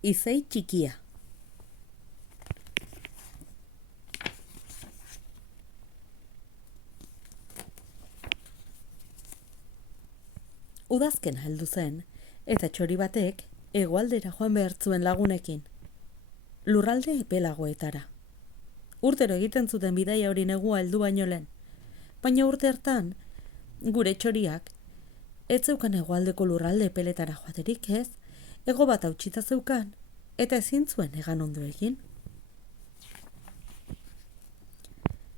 Izei txikia. Udazkena heldu zen, eta txori batek hegoaldera joan behar zuen lagunekin. Lurralde epelagoetara. Urtero egiten zuten bidaia hori negua heldu baino lehen. Baina urte hartan, gure txoriak, ez zeukan hegoaldeko lurralde epeletara joaterik ez, hego bat hautsita zeukan, eta ezin zuen egan ondo egin.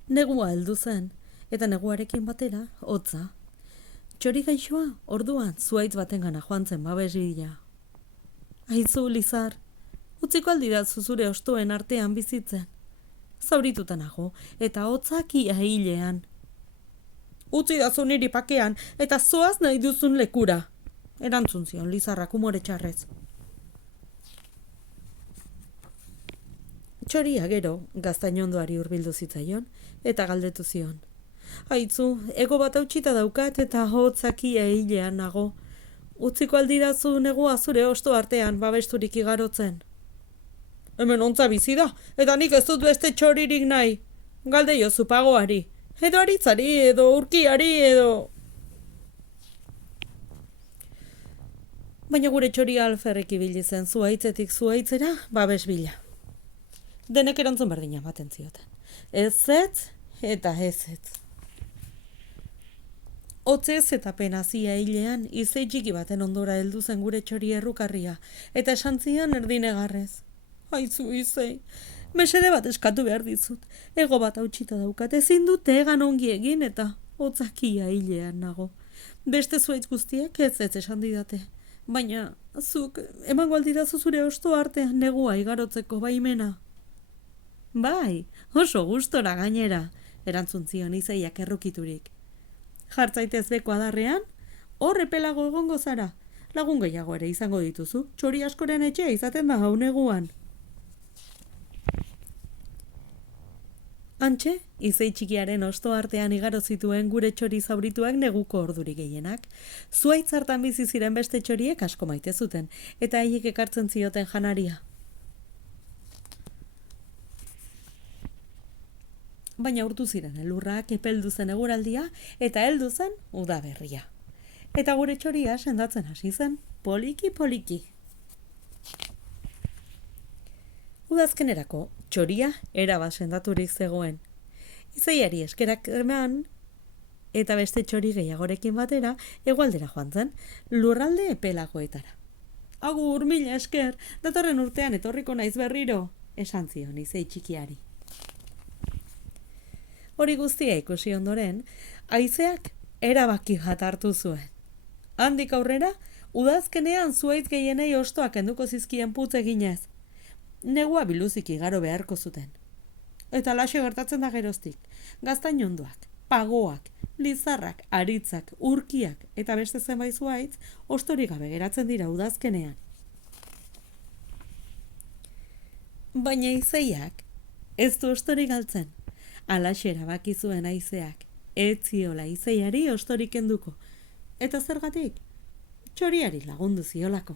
Negua heldu zen, eta neguarekin batera, hotza. Txori gaixoa, orduan, zuhaitz batengana joan zen babes bila. Aizu, Lizar, utziko aldira zure ostoen artean bizitzen. Zaurituta nago, eta hotzak ia hilean. Utzi dazu niri pakean, eta zoaz nahi duzun lekura. Erantzun zion Lizarrak umore txarrez. Txoria gero, gaztainondoari hurbildu zitzaion, eta galdetu zion. Aitzu, ego bat hautsita daukat eta hotzaki hilean nago. Utziko aldidazu negua zure osto artean babesturik igarotzen. Hemen ontza bizi da, eta nik ez dut beste txoririk nahi. Galde jozu pagoari, edo aritzari, edo urkiari, edo... Baina gure txoria alferrek ibili zen zuhaitzetik zuhaitzera babes bila. Denek erantzun berdina ematen zioten. Ez eta ez. Hotzez eta penazia hilean izei txiki baten ondora heldu zen gure txori errukarria, eta esan zian erdinegarrez. Aizu izei, mesede bat eskatu behar dizut, ego bat hautsita daukat, ezin dute egan ongi egin eta hotzakia hilean nago. Beste zuaitz guztiek ez esan didate, baina zuk emango aldidazu zure osto artean negua igarotzeko baimena. Bai, oso gustora gainera, erantzun zion izeiak errukiturik. Jartzaitez beko adarrean, hor epelago egongo zara. Lagun gehiago ere izango dituzu, txori askoren etxea izaten da hau neguan. Antxe, izei txikiaren osto artean igaro zituen gure txori zaurituak neguko orduri gehienak. Zuhaitz hartan bizi ziren beste txoriek asko maite zuten, eta haiek ekartzen zioten janaria. Baina urtu ziren elurrak epeldu zen eguraldia eta heldu zen udaberria. Eta gure txoria sendatzen hasi zen, poliki. Udazkenerako txoria erabat sendaturik zegoen. Izeiari eskerak eman eta beste txori gehiagorekin batera hegoaldera joan zen, lurralde epelagoetara. Agur, mila esker, datorren urtean etorriko naiz berriro, esan zion izei txikiari. Hori guztia ikusi ondoren, haizeak erabaki bat hartu zuen. Handik aurrera, udazkenean zuhaitz gehienei ostoak kenduko zizkien putz eginez. Negua biluzik igaro beharko zuten. Eta laxe gertatzen da geroztik. Gaztainondoak, pagoak, lizarrak, aritzak, urkiak eta beste zenbait zuhaitz ostorik gabe geratzen dira udazkenean. Baina izeiak ez du ostorik galtzen. Alaxe erabaki zuen haizeak, ez ziola izeiari ostorik kenduko. Eta zergatik? Txoriari lagundu ziolako.